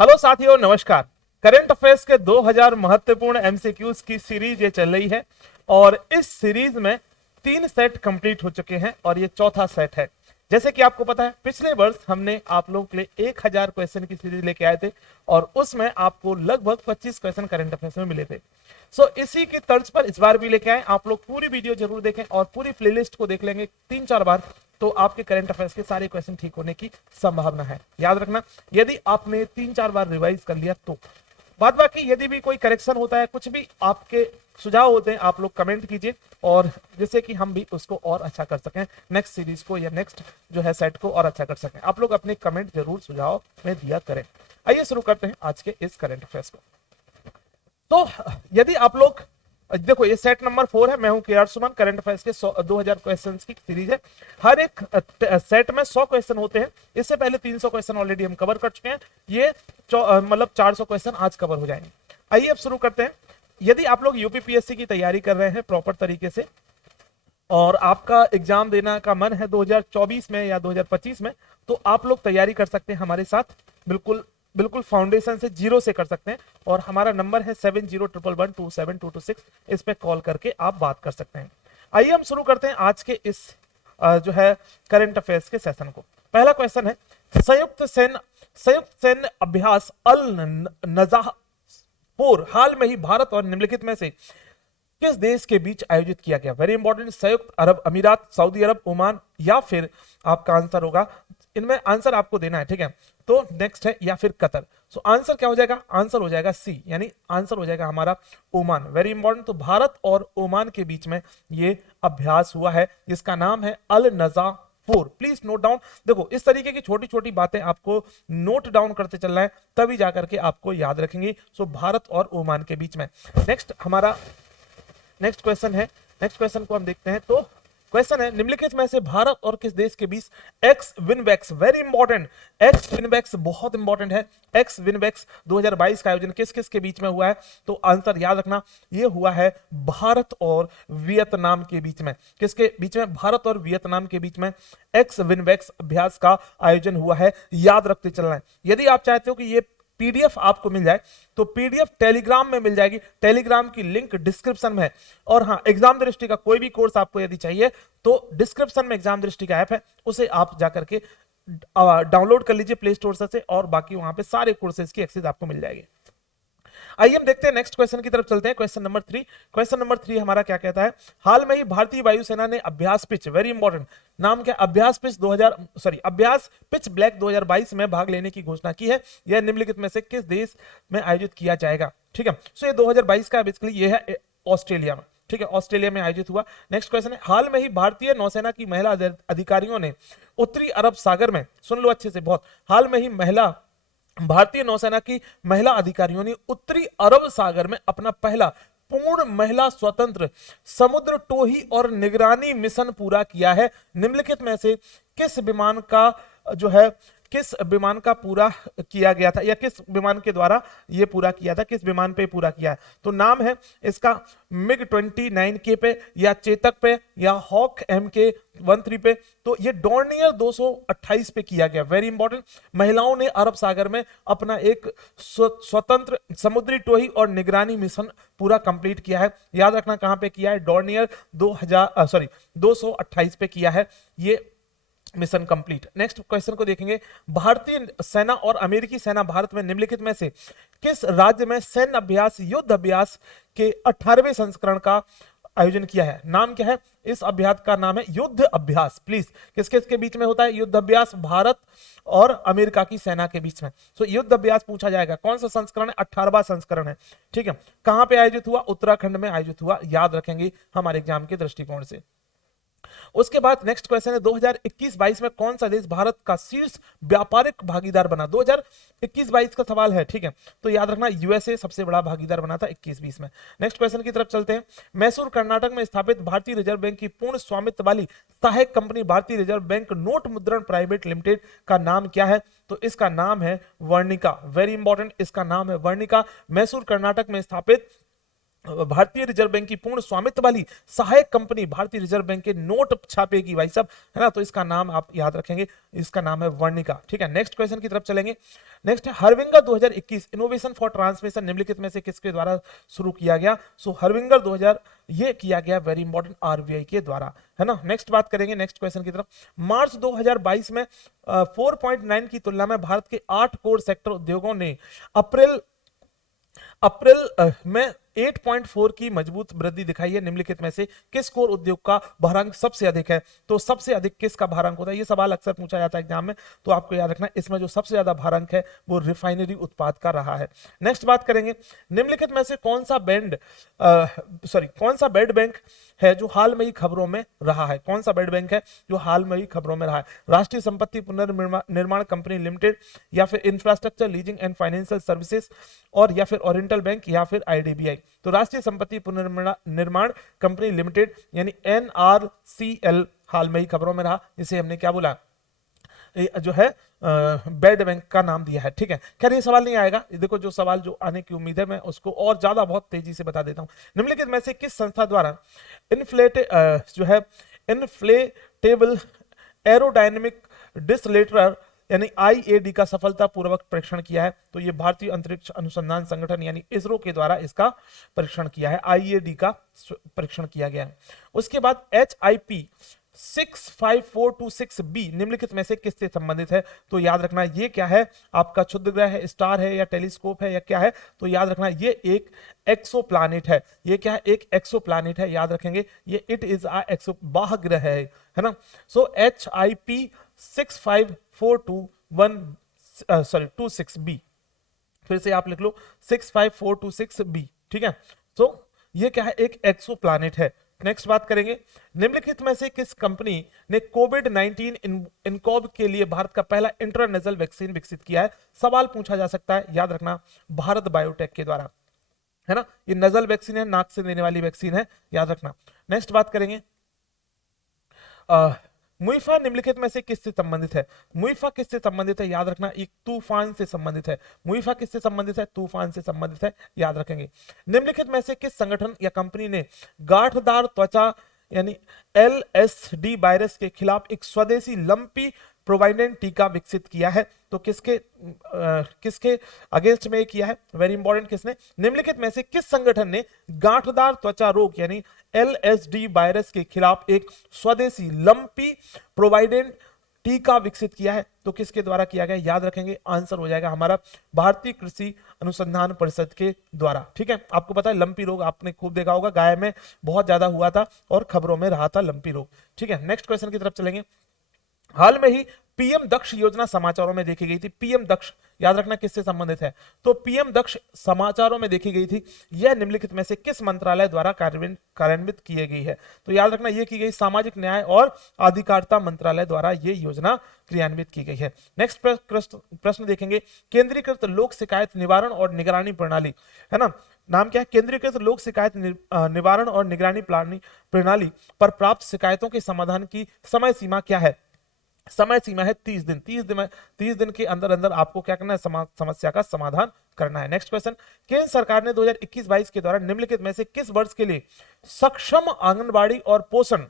Hello साथियों, नमस्कार। Current affairs के 2000 महत्वपूर्ण एमसीक्यूज की सीरीज ये चल रही है और इस सीरीज में 3 सेट कंप्लीट हो चुके हैं और ये चौथा सेट है। जैसे कि आपको पता है, पिछले वर्ष हमने आप लोगों के लिए 1000 क्वेश्चन की सीरीज लेके आए थे और उसमें आपको लगभग 25 क्वेश्चन करंट अफेयर्स में मिले थे। इसी की तर्ज पर इस बार भी लेके आए। आप लोग पूरी वीडियो जरूर देखें और पूरी प्लेलिस्ट को देख लेंगे 3-4 बार, तो आपके करंट अफेयर्स के सारे क्वेश्चन ठीक होने की संभावना है। याद रखना, यदि आपने 3-4 बार रिवाइज कर लिया तो। बाद बाकी यदि भी कोई करेक्शन होता है, कुछ भी आपके सुझाव होते हैं, आप लोग कमेंट कीजिए और जिससे कि हम भी उसको और अच्छा कर सकें, नेक्स्ट सीरीज को या नेक्स्ट जो है सेट को और अच्छा कर सकें। आप लोग अपने कमेंट जरूर सुझाव में दिया करें। आइए शुरू करते हैं आज के इस करंट अफेयर्स को। तो यदि आप लोग देखो, ये सेट नंबर 4 है। मैं हूं के आर सुमन। करंट अफेयर्स के 2000 क्वेश्चन की सीरीज है। हर एक सेट में 100 क्वेश्चन होते हैं। इससे पहले 300 क्वेश्चन ऑलरेडी हम कवर कर चुके हैं। ये मतलब 400 क्वेश्चन आज कवर हो जाएंगे। आइए अब शुरू करते हैं। यदि आप लोग यूपीपीएससी की तैयारी कर रहे हैं प्रॉपर तरीके से और आपका एग्जाम देना का मन है 2024 में या 2025 में, तो आप लोग तैयारी कर सकते हैं हमारे साथ। बिल्कुल बिल्कुल फाउंडेशन से, जीरो से कर सकते हैं और हमारा नंबर है 7011127226। इस पे कॉल करके आप बात कर सकते हैं। आइए हम शुरू करते हैं आज के इस जो है करंट अफेयर्स के सेशन को। पहला क्वेश्चन है, संयुक्त सैन्य अभ्यास अल नजाह 4 हाल में ही भारत और निम्नलिखित में से किस देश के बीच आयोजित किया गया? Very important. संयुक्त अरब अमीरात, सऊदी अरब, ओमान या फिर आपका आंसर होगा, इनमें आंसर आपको देना है, ठीक है। तो नेक्स्ट है या फिर कतर। आंसर क्या हो जाएगा? आंसर हो जाएगा सी, यानी आंसर हो जाएगा हमारा ओमान। Very important. तो भारत और ओमान के बीच में ये अभ्यास हुआ है जिसका नाम है अल नजा 4। Please note down. देखो, इस तरीके की छोटी छोटी बातें आपको नोट डाउन करते चलना है, तभी जाकर के आपको याद रखेंगे। भारत और ओमान के बीच में। नेक्स्ट हमारा नेक्स्ट क्वेश्चन है। नेक्स्ट क्वेश्चन को हम देखते हैं। तो क्वेश्चन है, निम्नलिखित में से भारत और किस देश के बीच एक्स विनवेक्स, वेरी इंपॉर्टेंट, एक्स विनवेक्स बहुत इंपॉर्टेंट है, एक्स विनवेक्स 2022 का आयोजन किस किस के बीच में हुआ है? तो आंसर याद रखना, यह हुआ है भारत और वियतनाम के बीच में। किसके बीच में? भारत और वियतनाम के बीच में एक्स विनवेक्स अभ्यास का आयोजन हुआ है। याद रखते चलना है। यदि आप चाहते हो कि ये पीडीएफ आपको मिल जाए तो पीडीएफ टेलीग्राम में मिल जाएगी। टेलीग्राम की लिंक डिस्क्रिप्शन में है। और हाँ, एग्जाम दृष्टि का कोई भी कोर्स आपको यदि चाहिए तो डिस्क्रिप्शन में एग्जाम दृष्टि का ऐप है, उसे आप जाकर के डाउनलोड कर लीजिए प्ले स्टोर से और बाकी वहां पे सारे कोर्सेज की एक्सेस आपको मिल जाएगी। आइए हम देखते हैं, नेक्स्ट क्वेश्चन की तरफ चलते हैं। Question number 3। क्वेश्चन नंबर 3 हमारा क्या कहता है? हाल में ही भारतीय वायुसेना ने अभ्यास पिच, वेरी इंपॉर्टेंट, नाम क्या? अभ्यास पिच ब्लैक 2022 में भाग लेने की घोषणा की है। यह निम्नलिखित में से किस देश में आयोजित किया जाएगा? ठीक है। ये 2022 का बेसिकली ये है ऑस्ट्रेलिया में, ठीक है, ऑस्ट्रेलिया में आयोजित हुआ। नेक्स्ट क्वेश्चन है, हाल में ही भारतीय नौसेना की महिला अधिकारियों ने उत्तरी अरब सागर में, सुन लो अच्छे से बहुत, हाल में ही भारतीय नौसेना की महिला अधिकारियों ने उत्तरी अरब सागर में अपना पहला पूर्ण महिला स्वतंत्र समुद्र टोही और निगरानी मिशन पूरा किया है। निम्नलिखित में से किस विमान का जो है, किस विमान का पूरा किया गया था या किस विमान के द्वारा यह पूरा किया था? किस विमान पे पूरा किया है? तो नाम है इसका मिग 29K पे या चेतक पे या हॉक MK13 पे। तो ये डॉर्नियर 228 पे किया गया। Very important. महिलाओं ने अरब सागर में अपना एक स्वतंत्र समुद्री टोही और निगरानी मिशन पूरा कंप्लीट किया है। याद रखना कहां पे किया है? डॉर्नियर 228 पे किया है ये मिशन कंप्लीट। नेक्स्ट क्वेश्चन को देखेंगे। भारतीय सेना और अमेरिकी सेना भारत में निम्नलिखित में से किस राज्य में सैन्य अभ्यास युद्ध अभ्यास के 18वें संस्करण का आयोजन किया है? नाम क्या है इस अभ्यास का? नाम है युद्ध अभ्यास। प्लीज, किसके के बीच में होता है युद्ध अभ्यास? भारत और अमेरिका की सेना के बीच में। युद्ध अभ्यास पूछा जाएगा। कौन सा संस्करण है? 18वां संस्करण है, ठीक है। कहां पे आयोजित हुआ? उत्तराखंड में आयोजित हुआ। याद रखेंगे हमारे एग्जाम के दृष्टिकोण से। उसके बाद नेक्स्ट क्वेश्चन है, 2021-22 में कौन सा देश भारत का शीर्ष व्यापारिक भागीदार बना? 2021-22 का सवाल है, ठीक है। तो याद रखना यूएसए सबसे बड़ा भागीदार बना था 21-20 में। नेक्स्ट क्वेश्चन की तरफ चलते हैं। मैसूर कर्नाटक में स्थापित भारतीय रिजर्व बैंक की पूर्ण स्वामित्व वाली सहायक कंपनी भारतीय रिजर्व बैंक नोट मुद्रण प्राइवेट लिमिटेड का नाम क्या है? तो इसका नाम है वर्णिका। वेरी इंपॉर्टेंट, इसका नाम है वर्णिका। मैसूर कर्नाटक में स्थापित भारतीय रिजर्व बैंक की पूर्ण स्वामित्व वाली सहायक कंपनी भारतीय रिजर्व बैंक के नोट छापेगी भाई साहब, है ना। तो इसका नाम आप याद रखेंगे, इसका नाम है वर्णिका। ठीक है, नेक्स्ट क्वेश्चन की तरफ चलेंगे। नेक्स्ट है हरविंगर 2021 इनोवेशन फॉर ट्रांसमिशन निम्नलिखित में से किसके द्वारा शुरू किया गया? सो हरविंगर 2000 ये किया गया वेरी इंपॉर्टेंट आरबीआई के द्वारा, है ना। नेक्स्ट बात करेंगे नेक्स्ट क्वेश्चन की तरफ। मार्च 2022 में 4.9 की तुलना में भारत के 8 कोर सेक्टर उद्योगों ने अप्रैल में 8.4 की मजबूत वृद्धि दिखाई है। निम्नलिखित में से किस कोर उद्योग का भारांक सबसे अधिक है? तो सबसे अधिक किसका भारांक होता है? ये सवाल अक्सर पूछा जाता है एग्जाम में, तो आपको याद रखना इसमें जो सबसे ज्यादा भारांक है वो रिफाइनरी उत्पाद का रहा है। नेक्स्ट बात करेंगे, निम्नलिखित में से कौन सा बेड बैंक है जो हाल में ही खबरों में रहा है? कौन सा बेड बैंक है जो हाल में ही खबरों में रहा है? राष्ट्रीय संपत्ति पुनर्निर्माण कंपनी लिमिटेड, या फिर infrastructure leasing and financial services, और या फिर ओरिएंटल बैंक, या फिर आईडीबीआई। तो राष्ट्रीय संपत्ति पुनर्निर्माण कंपनी लिमिटेड यानी एनआरसीएल हाल में ही खबरों में रहा, जिसे हमने क्या बोला, जो है बेड बैंक का नाम दिया है। ठीक है, खैर ये सवाल नहीं आएगा, देखो जो सवाल जो आने की उम्मीद है मैं उसको और ज्यादा बहुत तेजी से बता देता हूं। निम्नलिखित में से किस संस्था द्वारा इन्फ्लेटेबल एरोडायनेमिक डिसलेटर यानी आईएडी का सफलतापूर्वक परीक्षण किया है? तो ये भारतीय अंतरिक्ष अनुसंधान संगठन यानी इसरो के द्वारा इसका परीक्षण किया है, आईएडी का परीक्षण किया गया है। उसके बाद HIP 65426b निम्नलिखित में से किससे संबंधित है? तो याद रखना ये क्या है, आपका क्षुद्र ग्रह है, स्टार है, या टेलीस्कोप है, या क्या है? तो याद रखना ये एक एक्सोप्लैनेट है। ये क्या है? एक एक्सोप्लैनेट है, याद रखेंगे ये इट इज अ एक्सो बाह्य ग्रह है ना। सो HIP 65426b, फिर से आप लिख लो 65426b। ठीक है, तो ये क्या है? एक एक्सोप्लैनेट है। नेक्स्ट बात करेंगे, निम्नलिखित में से किस कंपनी ने कोविड-19 इनकॉब के लिए भारत का पहला इंट्रानेजल वैक्सीन विकसित किया है? सवाल पूछा जा सकता है, याद रखना भारत बायोटेक के द्वारा, है ना। ये नजल वैक्सीन है, नाक से देने वाली वैक्सीन है, याद रखना। नेक्स्ट बात करेंगे, मुइफा निम्नलिखित में से किससे संबंधित है? मुइफा किससे संबंधित है? याद रखना एक तूफान से संबंधित है। मुइफा किससे संबंधित है? तूफान से संबंधित है, याद रखेंगे। निम्नलिखित में से किस संगठन या कंपनी ने गांठदार त्वचा यानी LSD वायरस के खिलाफ एक स्वदेशी लंपी प्रोवाइडेंट टीका विकसित किया है? तो किसके अगेंस्ट में किया है? वेरी इंपॉर्टेंट, किसने? निम्नलिखित में से किस संगठन ने गांठदार त्वचा रोग यानी LSD वायरस के खिलाफ एक स्वदेशी लंपी प्रोवाइडेंट टीका विकसित किया है? तो किसके द्वारा किया गया? याद रखेंगे आंसर हो जाएगा हमारा भारतीय कृषि अनुसंधान परिषद के द्वारा। ठीक है, आपको पता है लंपी रोग आपने खूब देखा होगा, गाय में बहुत ज्यादा हुआ था और खबरों में रहा था लंपी रोग। ठीक है, नेक्स्ट क्वेश्चन की तरफ चलेंगे। हाल में ही पीएम दक्ष योजना समाचारों में देखी गई थी। पीएम दक्ष याद रखना किससे संबंधित है? तो पीएम दक्ष समाचारों में देखी गई थी, यह निम्नलिखित में से किस मंत्रालय द्वारा कार्यान्वित की गई है? तो याद रखना ये की गई सामाजिक न्याय और अधिकारिता मंत्रालय द्वारा ये योजना क्रियान्वित की गई है। नेक्स्ट प्रश्न देखेंगे, केंद्रीकृत लोक शिकायत निवारण और निगरानी प्रणाली, है ना, नाम क्या है? केंद्रीकृत लोक शिकायत निवारण और निगरानी प्रणाली पर प्राप्त शिकायतों के समाधान की समय सीमा क्या है? समय सीमा है 30 दिन। 30 दिन के अंदर अंदर आपको क्या करना है? समस्या का समाधान करना है। नेक्स्ट क्वेश्चन, केंद्र सरकार ने 2021-22 के दौरान निम्नलिखित में से किस वर्ष के लिए सक्षम आंगनबाड़ी और पोषण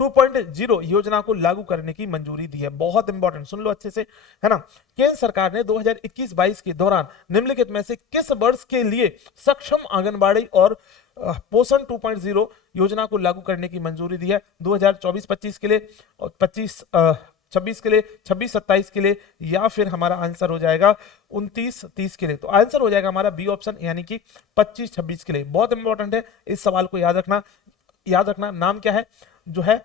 2.0 योजना को लागू करने की मंजूरी दी है? बहुत इंपॉर्टेंट, सुन लो अच्छे से, है ना। केंद्र सरकार ने 2021-22 के दौरान निम्नलिखित में से किस वर्ष के लिए सक्षम आंगनबाड़ी और पोषण 2.0 योजना को लागू करने की मंजूरी दी है? 2024-25 के लिए, और 26 के लिए, 26-27 के लिए, या फिर हमारा आंसर हो जाएगा 29-30 के लिए? तो आंसर हो जाएगा हमारा बी ऑप्शन यानी कि 25-26 के लिए। बहुत इंपॉर्टेंट है, इस सवाल को याद रखना। नाम क्या है जो है?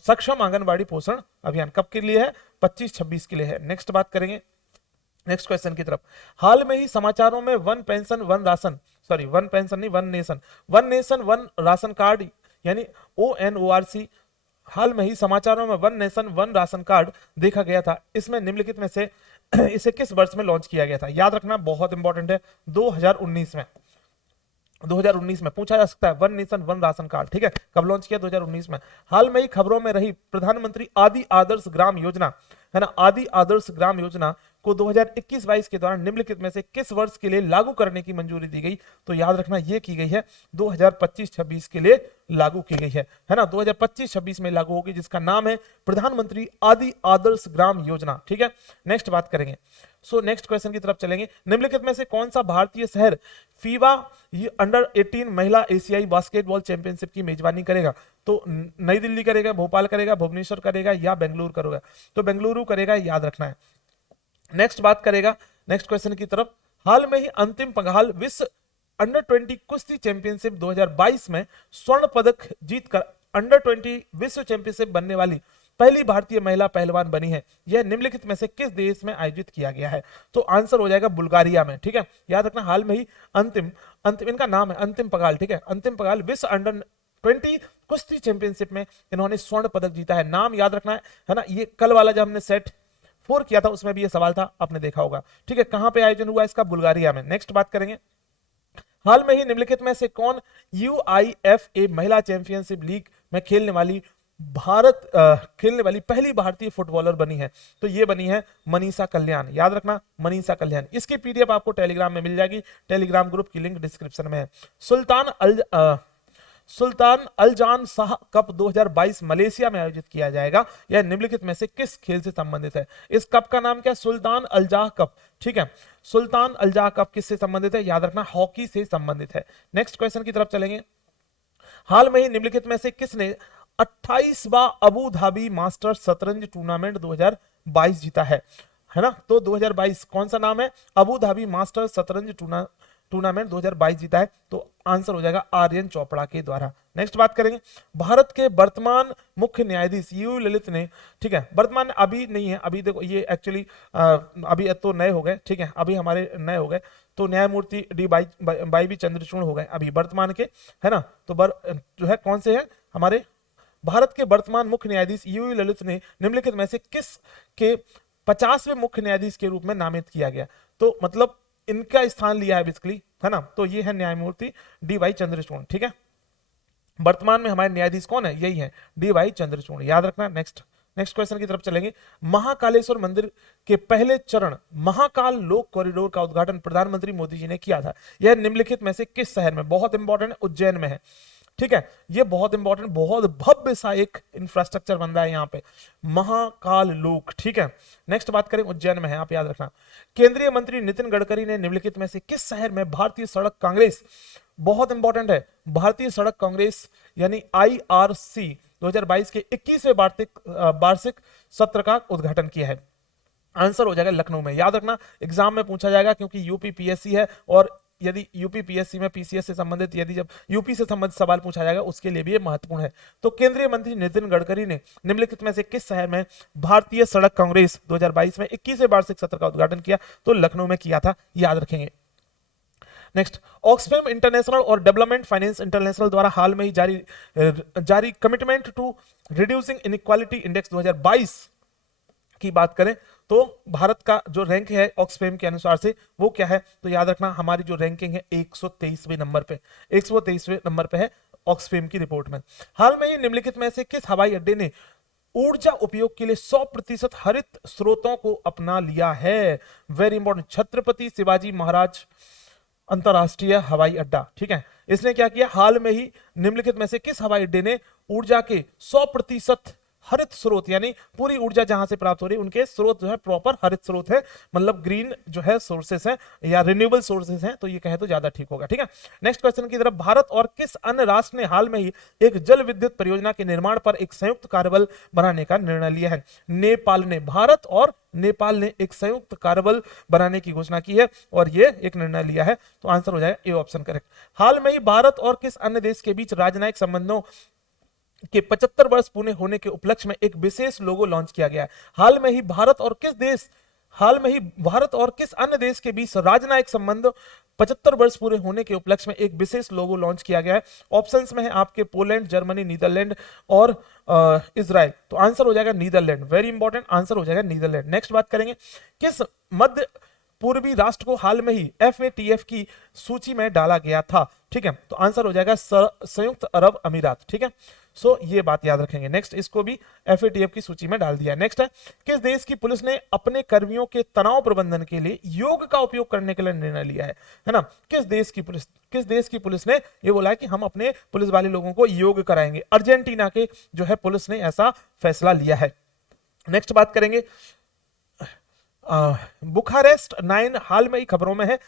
सक्षम आंगनबाड़ी पोषण अभियान कब के लिए है? 25-26 के लिए है। नेक्स्ट बात करेंगे नेक्स्ट क्वेश्चन की तरफ। हाल में ही समाचारों में one pension one ration card यानी ONORC, हाल में ही समाचारों में one nation one ration card देखा गया था। इसमें निम्नलिखित में से इसे किस वर्ष में लॉन्च किया गया था? याद रखना बहुत इंपॉर्टेंट है, 2019 में। 2019 में पूछा जा सकता है, one nation one ration card, ठीक है, कब लॉन्च किया? 2019 में। हाल में ही खबरों में रही प्रधानमंत्री आदि आदर्श ग्राम योजना, है ना, आदि आदर्श ग्राम योजना को 2021-22 के दौरान निम्नलिखित में से किस वर्ष के लिए लागू करने की मंजूरी दी गई? तो याद रखना ये की गई है 2025-26 के लिए लागू की गई है ना, 2025-26 में लागू होगी, जिसका नाम है प्रधानमंत्री आदि आदर्श ग्राम योजना, ठीक है। नेक्स्ट बात करेंगे, नेक्स्ट क्वेश्चन की तरफ चलेंगे। निम्नलिखित में से कौन सा भारतीय शहर फीवा अंडर 18 महिला एशियाई बास्केटबॉल चैंपियनशिप की मेजबानी करेगा? तो नई दिल्ली करेगा, भोपाल करेगा, भुवनेश्वर करेगा या बेंगलुरु करेगा? तो बेंगलुरु करेगा, याद रखना है। नेक्स्ट बात करेगा, नेक्स्ट क्वेश्चन की तरफ। हाल में ही अंतिम पंगाल विश्व अंडर 20 कुश्ती चैंपियनशिप 2022 में स्वर्ण पदक जीतकर अंडर 20 विश्व चैंपियनशिप बनने वाली पहली भारतीय महिला पहलवान बनी है। यह निम्नलिखित में से किस देश में आयोजित किया गया है? तो आंसर हो जाएगा बुल्गारिया में, ठीक है, याद रखना। हाल में ही अंतिम अंतिम इनका नाम है अंतिम पंगाल, ठीक है, अंतिम पंगाल विश्व अंडर 20 कुश्ती चैंपियनशिप में इन्होंने स्वर्ण पदक जीता है। नाम याद रखना है ना। ये कल वाला जब हमने सेट 4 किया था उसमें भी ये सवाल था, आपने देखा होगा, ठीक है। कहां पे आयोजन हुआ इसका? बुल्गारिया में। नेक्स्ट बात करेंगे, हाल में ही निम्नलिखित में से कौन यूआईएफए महिला चैंपियनशिप लीग में खेलने वाली पहली भारतीय फुटबॉलर बनी है? तो ये बनी है मनीषा कल्याण, याद रखना, मनीषा कल्याण। इसकी पीडीएफ आपको टेलीग्राम में मिल जाएगी, टेलीग्राम ग्रुप की लिंक डिस्क्रिप्शन में है। सुल्तान अलजान शाह कप 2022 मलेशिया में आयोजित किया जाएगा। यह निम्नलिखित में से किस खेल से संबंधित है? इस कप का नाम क्या है? सुल्तान अलजाह कप, ठीक है। सुल्तान अलजाह कप किससे संबंधित है? याद रखना, हॉकी से संबंधित है। नेक्स्ट क्वेश्चन की तरफ चलेंगे। हाल में ही निम्नलिखित में से किसने 28वां अबू धाबी मास्टर्स शतरंज टूर्नामेंट 2022 जीता है ना? तो 2022 कौन सा नाम है? अबू धाबी मास्टर्स शतरंज टूर्नामेंट 2022 जीता है। तो आंसर हो जाएगा आर्यन चोपड़ा के द्वारा। नेक्स्ट बात करेंगे, भारत के वर्तमान मुख्य न्यायाधीश यू ललित ने, ठीक है, वर्तमान अभी नहीं है, अभी देखो ये एक्चुअली अभी तो नए हो गए, ठीक है, अभी हमारे नए हो गए, तो न्यायमूर्ति डी वाई बी चंद्रचूड़ हो गए अभी वर्तमान के, है ना। तो जो है कौन से हैं हमारे भारत के वर्तमान मुख्य न्यायाधीश यू ललित ने निम्नलिखित में से किस के 50वें मुख्य न्यायाधीश के रूप में नामित किया गया? तो मतलब इनका स्थान लिया है बेसिकली, है ना। तो ये है न्यायमूर्ति डी वाई चंद्रचूड़, ठीक है। वर्तमान में हमारे न्यायाधीश कौन है? यही है डी वाई चंद्रचूड़, याद रखना। नेक्स्ट क्वेश्चन की तरफ चलेंगे। महाकालेश्वर मंदिर के पहले चरण महाकाल लोक कॉरिडोर का उद्घाटन प्रधानमंत्री मोदी जी ने किया था। यह निम्नलिखित में से किस शहर में? बहुत इंपॉर्टेंट है, उज्जैन में है, ठीक है। ये बहुत इंपॉर्टेंट, बहुत भव्य सा एक इंफ्रास्ट्रक्चर बन रहा है यहाँ पे, महाकाल लोक, ठीक है। नेक्स्ट बात करें, उज्जैन में है, आप याद रखना। केंद्रीय मंत्री नितिन गडकरी ने निम्नलिखित में से किस शहर में भारतीय सड़क कांग्रेस, बहुत इंपॉर्टेंट है, भारतीय सड़क कांग्रेस यानी IRC 2022 के 21वें वार्षिक सत्र का उद्घाटन किया है? आंसर हो जाएगा लखनऊ में, याद रखना, एग्जाम में पूछा जाएगा क्योंकि यूपी PSC है, और यदि यूपी PSC में PCS से संबंधित यदि जब यूपी से संबंधित सवाल पूछा जाएगा उसके लिए भी ये महत्वपूर्ण है। तो केंद्रीय मंत्री नितिन गडकरी ने निम्नलिखित में से किस शहर में भारतीय सड़क कांग्रेस 2022 में 21वें वार्षिक सत्र का उद्घाटन किया? तो लखनऊ में किया था, याद रखेंगे। नेक्स्ट, ऑक्सफैम इंटरनेशनल और डेवलपमेंट फाइनेंस इंटरनेशनल द्वारा हाल में ही जारी commitment to reducing inequality index 2022 की बात करें तो भारत का जो रैंक है ऑक्सफैम के अनुसार से वो क्या है? तो याद रखना, हमारी जो रैंकिंग है 123वें नंबर पे, 123वें नंबर पे है ऑक्सफैम की रिपोर्ट में। हाल में ही निम्नलिखित में से किस हवाई अड्डे ने ऊर्जा उपयोग के लिए 100% हरित स्रोतों को अपना लिया है? वेरी इंपॉर्टेंट, छत्रपति शिवाजी महाराज अंतरराष्ट्रीय हवाई अड्डा, ठीक है। इसने क्या किया? हाल में ही निम्नलिखित में से किस हवाई अड्डे ने ऊर्जा के 100% हरित स्रोत, यानी पूरी ऊर्जा जहां से प्राप्त हो रही है उनके स्रोत जो है प्रॉपर हरित स्रोत है, मतलब ग्रीन जो है सोर्सेस है या रिन्यूएबल सोर्सेस हैं, तो ये कहे तो ज्यादा ठीक होगा, ठीक है। नेक्स्ट क्वेश्चन की तरफ, भारत और किस अन्य राष्ट्र ने हाल में ही एक जल विद्युत परियोजना के निर्माण पर एक संयुक्त कार्यबल बनाने का निर्णय लिया है? नेपाल ने, भारत और नेपाल ने एक संयुक्त कार्यबल बनाने की घोषणा की है और ये एक निर्णय लिया है। तो आंसर हो जाएगा ए ऑप्शन करेक्ट। हाल में ही भारत और किस अन्य देश के बीच राजनयिक संबंधों के 75 वर्ष पूरे होने के उपलक्ष्य में एक विशेष लोगो लॉन्च किया गया है? हाल में ही भारत और किस अन्य देश के बीच राजनयिक संबंध 75 वर्ष पूरे होने के उपलक्ष्य में एक विशेष लोगो लॉन्च किया गया है? ऑप्शंस में है आपके पोलैंड, जर्मनी, नीदरलैंड और इजराइल। तो आंसर हो जाएगा नीदरलैंड, वेरी इंपॉर्टेंट, आंसर हो जाएगा नीदरलैंड। नेक्स्ट बात करेंगे, किस मध्य पूर्वी राष्ट्र को हाल में ही FATF की सूची में डाला गया था? ठीक है, तो आंसर हो जाएगा संयुक्त अरब अमीरात। ठीक है, सो ये बात याद रखेंगे। नेक्स्ट, इसको भी FATF की सूची में डाल दिया। नेक्स्ट है, किस देश की पुलिस ने अपने कर्मियों के तनाव प्रबंधन के लिए योग का उपयोग करने के लिए निर्णय लिया है ना? किस देश की पुलिस ने ये बोला है कि हम अपने पुलिस वाले लोगों को योग कराएंगे? अर्जेंटीना के जो है पुलिस ने ऐसा फैसला लिया है। नेक्स्ट बात करेंगे, बुखारेस्ट 9 हाल में ही खबरों में है।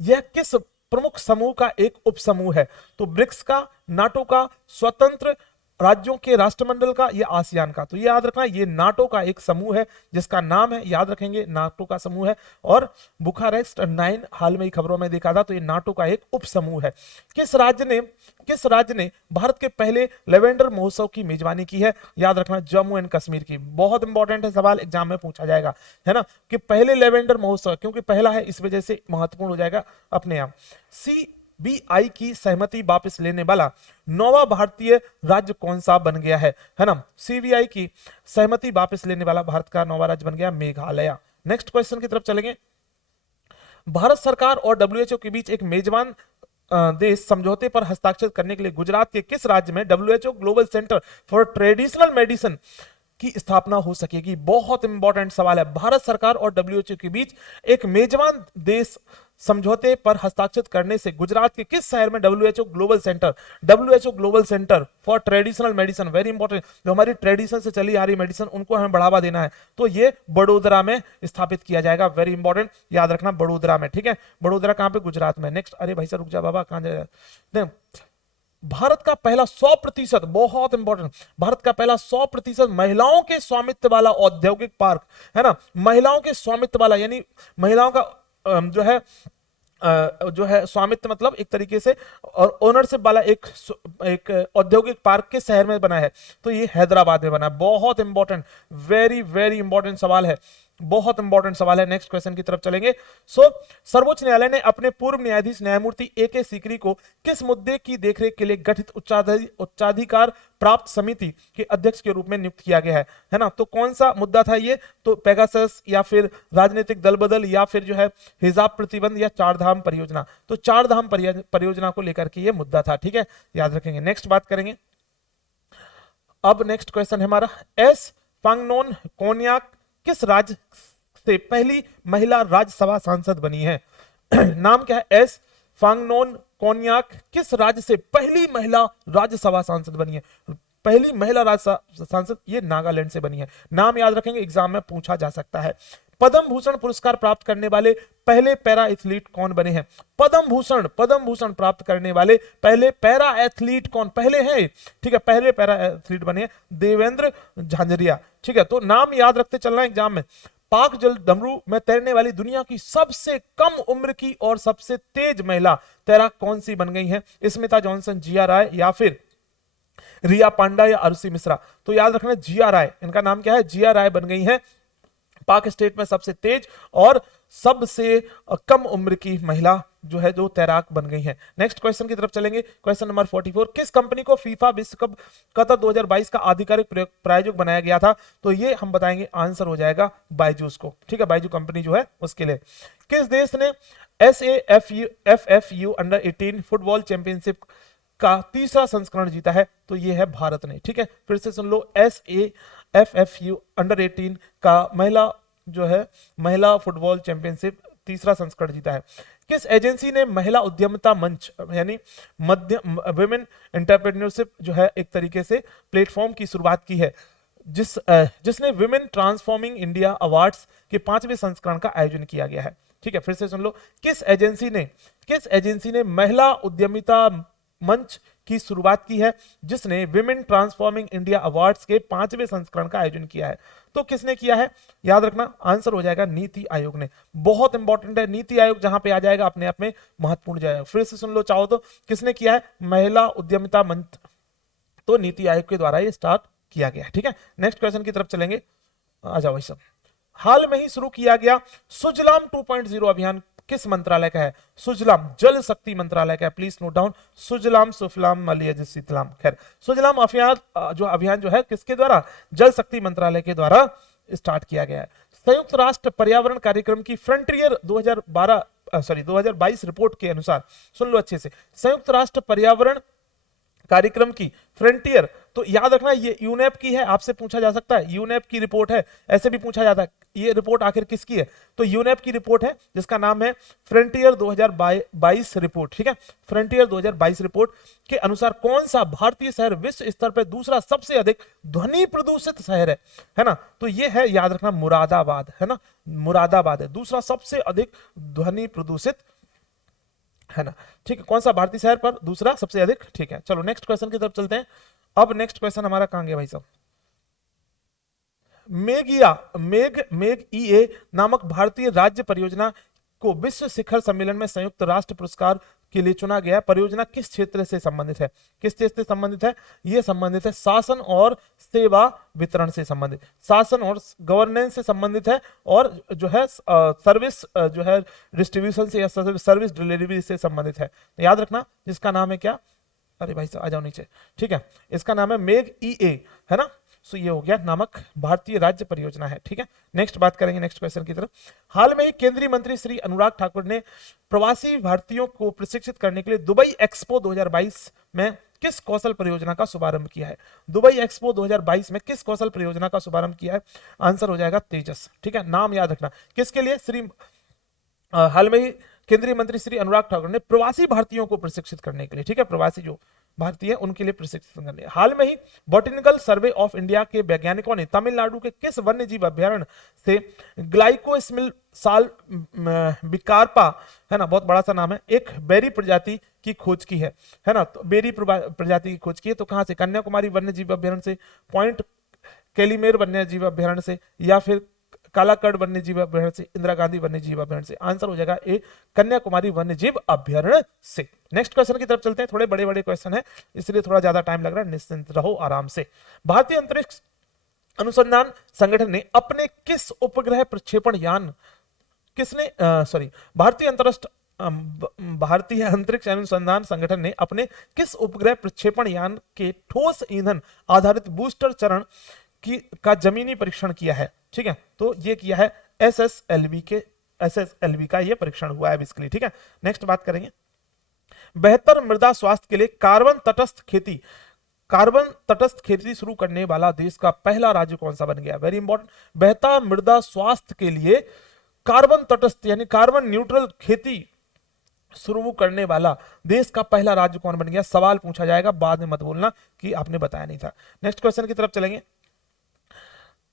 यह किस प्रमुख समूह का एक उपसमूह है? तो ब्रिक्स का, नाटो का, स्वतंत्र राज्यों के राष्ट्रमंडल का, या आसियान का? तो ये याद रखना, ये नाटो का एक समूह है जिसका नाम है, याद रखेंगे, नाटो का समूह है। और बुखारेस्ट 9 हाल में ही खबरों में देखा था, तो ये नाटो का एक उपसमूह है। किस राज्य ने भारत के पहले लेवेंडर महोत्सव की मेजबानी की है? याद रखना, जम्मू एंड कश्मीर की। बहुत इंपॉर्टेंट है, सवाल एग्जाम में पूछा जाएगा, है ना, कि पहले लेवेंडर महोत्सव, क्योंकि पहला है इस वजह से महत्वपूर्ण हो जाएगा अपने आप। CBI की सहमति वापस लेने वाला नौवां भारतीय राज्य कौन सा बन गया है ना? CBI की सहमति वापस लेने वाला भारत का नौवां राज्य बन गया मेघालय। नेक्स्ट क्वेश्चन की तरफ चलेंगे। भारत सरकार और WHO के बीच एक मेजबान देश समझौते पर हस्ताक्षर करने के लिए गुजरात के किस राज्य में WHO global centre for traditional medicine की स्थापना हो सकेगी? बहुत इंपॉर्टेंट सवाल है। भारत सरकार और WHO के बीच एक मेजबान देश समझौते पर हस्ताक्षर करने से गुजरात के किस शहर में WHO global centre for traditional medicine, very important, जो हमारी ट्रेडिशन से चली आ रही मेडिसिन उनको हमें बढ़ावा देना है, तो ये बड़ोदरा में स्थापित किया जाएगा। वेरी इंपॉर्टेंट, याद रखना, बड़ोदरा में। ठीक है, बड़ोदरा कहां पे? गुजरात में। नेक्स्ट, अरे भाई सर रुक जा बाबा, कहां जाएगा? भारत का पहला 100%, बहुत इंपॉर्टेंट, भारत का पहला 100% महिलाओं के स्वामित्व वाला औद्योगिक पार्क, है ना? महिलाओं के स्वामित्व वाला, यानी महिलाओं का जो है स्वामित्व, मतलब एक तरीके से और ओनरशिप वाला एक औद्योगिक पार्क के शहर में बना है, तो ये हैदराबाद में बना है। बहुत इंपॉर्टेंट, वेरी वेरी इंपॉर्टेंट सवाल है, बहुत इंपॉर्टेंट सवाल है। नेक्स्ट क्वेश्चन की तरफ चलेंगे। सर्वोच्च न्यायालय ने अपने पूर्व न्यायाधीश न्यायमूर्ति AK सीकरी को किस मुद्दे की देखरेख के लिए गठित उच्चाधिकार प्राप्त समिति के अध्यक्ष के रूप में नियुक्त किया गया है ना? तो कौन सा मुद्दा था ये? तो पेगासस, या फिर राजनीतिक दल बदल, या फिर जो है हिजाब प्रतिबंध, या चारधाम परियोजना? तो चारधाम परियोजना को लेकर के ये मुद्दा था। ठीक है, याद रखेंगे। नेक्स्ट बात करेंगे। अब नेक्स्ट क्वेश्चन है हमारा, एस फांगनोन कोन्याक किस राज्य से पहली महिला राज्यसभा सांसद बनी है? नाम क्या है? एस फांगनोन कोन्याक किस राज्य से पहली महिला राज्यसभा सांसद बनी है? पहली महिला राज्यसभा सांसद ये नागालैंड से बनी है। नाम याद रखेंगे, एग्जाम में पूछा जा सकता है। पद्म भूषण पुरस्कार प्राप्त करने वाले पहले पैरा एथलीट कौन बने हैं? पद्म भूषण प्राप्त करने वाले पहले पैरा एथलीट कौन? पहले हैं, ठीक है, पहले पैरा एथलीट बने हैं देवेंद्र झांझरिया। ठीक है, तो नाम याद रखते चलना एग्जाम में। पाक जल डमरू में तैरने वाली दुनिया की सबसे कम उम्र की और सबसे तेज महिला तैराक कौन सी बन गई है? स्मिता जॉनसन, जिया राय, या फिर रिया पांडा, या आरुषि मिश्रा? तो याद रखना जिया राय, इनका नाम क्या है? जिया राय बन गई है पाक स्टेट में सबसे तेज और सबसे कम उम्र की महिला जो है जो तैराक बन गई है। नेक्स्ट क्वेश्चन की तरफ चलेंगे। क्वेश्चन नंबर 44, किस कंपनी को फीफा विश्व कप कतर 2022 का आधिकारिक प्रायोजक बनाया गया था? तो ये हम बताएंगे, आंसर हो जाएगा बायजूस को। ठीक है, बायजू कंपनी जो है उसके लिए। किस देश ने SAFFU अंडर 18 फुटबॉल चैंपियनशिप का तीसरा संस्करण जीता है? तो ये है भारत ने। ठीक है, फिर से सुन लो, SAFFU अंडर 18 का महिला फुटबॉल चैंपियनशिप तीसरा संस्करण जीता है। किस एजेंसी ने महिला उद्यमिता मंच यानी विमेन एंटरप्रेन्योरशिप जो है एक तरीके से प्लेटफॉर्म की शुरुआत की है, जिसने विमेन ट्रांसफॉर्मिंग इंडिया अवार्ड्स के 5वें संस्करण का आयोजन किया गया है? ठीक है, फिर से सुन लो, किस एजेंसी ने महिला उद्यमिता मंच की शुरुआत की है, जिसने विमेन ट्रांसफॉर्मिंग इंडिया अवार्ड्स के 5वें संस्करण का आयोजन किया है? तो किसने किया है? याद रखना, आंसर हो जाएगा नीति आयोग ने। बहुत इंपॉर्टेंट है, नीति आयोग जहां पे आ जाएगा अपने आप में महत्वपूर्ण जाएगा। फिर से सुन लो चाहो तो, किसने किया है? महिला उद्यमिता मंच, तो नीति आयोग के द्वारा ये स्टार्ट किया गया है। ठीक है, नेक्स्ट क्वेश्चन की तरफ चलेंगे। आ जाओ भाई सब। हाल में ही शुरू किया गया सुजलाम 2.0 अभियान किस मंत्रालय का है? सुजलाम जल शक्ति मंत्रालय का है। प्लीज नोट डाउन, सुजलाम सुफलाम मलयज शीतलाम। खैर, सुजलाम अभियान जो है किसके द्वारा? जल शक्ति मंत्रालय के द्वारा स्टार्ट किया गया है। संयुक्त राष्ट्र पर्यावरण कार्यक्रम की फ्रंटियर 2022 रिपोर्ट के अनुसार, सुन लो अच्छे से, संयुक्त राष्ट्र पर्यावरण कार्यक्रम की फ्रंटियर, तो याद रखना ये यूनेप की है, आपसे पूछा जा सकता है, यूनेप की रिपोर्ट है, ऐसे भी पूछा जाता है ये रिपोर्ट आखिर किसकी है, तो यूनेप की रिपोर्ट है जिसका नाम है फ्रंटियर 2022 रिपोर्ट, ठीक है। फ्रंटियर 2022 रिपोर्ट के अनुसार कौन सा भारतीय शहर विश्व स्तर पर दूसरा सबसे अधिक ध्वनि प्रदूषित शहर है ना, तो ये है, याद रखना, मुरादाबाद, है ना, मुरादाबाद है दूसरा सबसे अधिक ध्वनि प्रदूषित, है ना, ठीक है। कौन सा भारतीय शहर पर दूसरा सबसे अधिक, ठीक है। चलो नेक्स्ट क्वेश्चन की तरफ चलते हैं। अब नेक्स्ट क्वेश्चन हमारा कहां गया भाई साहब, मेग ईए नामक भारतीय राज्य परियोजना को विश्व शिखर सम्मेलन में संयुक्त राष्ट्र पुरस्कार के लिए चुना गया। परियोजना किस क्षेत्र से संबंधित है, किस क्षेत्र से संबंधित है, यह संबंधित है शासन और सेवा वितरण से संबंधित, शासन और गवर्नेंस से संबंधित है, और जो है सर्विस जो है डिस्ट्रीब्यूशन से या सर्विस डिलीवरी से संबंधित है। तो याद रखना जिसका नाम है क्या, अरे भाई साहब आ जाओ नीचे, ठीक है, इसका नाम है मेग ईए, है ना, सो ये हो गया नामक भारतीय राज्य परियोजना है, ठीक है। नेक्स्ट बात करेंगे नेक्स्ट क्वेश्चन की तरफ। हाल में ही केंद्रीय मंत्री श्री अनुराग ठाकुर ने प्रवासी भारतीयों को प्रशिक्षित करने के लिए दुबई एक्सपो 2022 में किस कौशल परियोजना का शुभारंभ किया है, दुबई एक्सपो 2022 में किस कौशल परियोजना का शुभारंभ किया है, आंसर हो जाएगा तेजस, ठीक है। नाम याद रखना किसके लिए, हाल में ही केंद्रीय मंत्री श्री अनुराग ठाकुर ने प्रवासी भारतीयों को प्रशिक्षित करने के लिए, ठीक है, प्रवासी जो भारतीय उनके लिए प्रशिक्षित करने। हाल में ही बॉटनिकल सर्वे ऑफ इंडिया के वैज्ञानिकों ने तमिलनाडु के किस वन्य जीव अभ्यारण्य से ग्लाइकोस्मिल साल बिकारपा, है ना, बहुत बड़ा सा नाम है, एक बेरी प्रजाति की खोज की है ना, तो बेरी प्रजाति की खोज की है, तो कहां से, कन्याकुमारी वन्य जीव अभ्यारण्य से, पॉइंट कैलीमेर वन्य जीव अभ्यारण्य से, या फिर कालाकड़ वन्य जीव अभ्यारण्य से, इंदिरा गांधी वन्य जीव अभ्यारण्य से, आंसर हो जाएगा ए कन्याकुमारी वन्य जीव अभ्यारण्य से। नेक्स्ट क्वेश्चन की तरफ चलते हैं, थोड़े बड़े बड़े क्वेश्चन है इसलिए थोड़ा ज्यादा टाइम लग रहा है, निश्चिंत रहो आराम से। भारतीय अंतरिक्ष अनुसंधान संगठन ने अपने किस उपग्रह प्रक्षेपण यान भारतीय अंतरिक्ष अनुसंधान संगठन ने अपने किस उपग्रह प्रक्षेपण यान के ठोस ईंधन आधारित बूस्टर चरण का जमीनी परीक्षण किया है, ठीक है, तो ये किया है एसएसएलवी का ये परीक्षण हुआ है बेसिकली, ठीक है। नेक्स्ट बात करेंगे, बेहतर मृदा स्वास्थ्य के लिए कार्बन तटस्थ खेती शुरू करने वाला देश का पहला राज्य कौन सा बन गया, वेरी इंपॉर्टेंट, बेहतर मृदा स्वास्थ्य के लिए कार्बन तटस्थ यानी कार्बन न्यूट्रल खेती शुरू करने वाला देश का पहला राज्य कौन बन गया, सवाल पूछा जाएगा, बाद में मत बोलना कि आपने बताया नहीं था। नेक्स्ट क्वेश्चन की तरफ चलेंगे।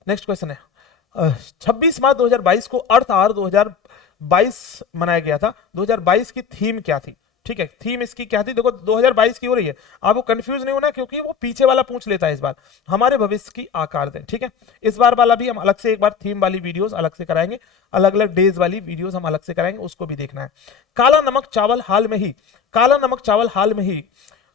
नेक्स्ट क्वेश्चन है 26 मार्च 2022 को अर्थ आवर 2022 मनाया गया था, 2022 की थीम क्या थी, ठीक है, थीम इसकी क्या थी, देखो 2022 की हो रही है, आपको कंफ्यूज नहीं होना क्योंकि वो पीछे वाला पूछ लेता है, इस बार हमारे भविष्य की आकार दें, ठीक है। इस बार वाला भी हम अलग से एक बार थीम वाली वीडियोस अलग से कराएंगे, अलग अलग डेज वाली वीडियोस हम अलग से कराएंगे, उसको भी देखना है। काला नमक चावल हाल में ही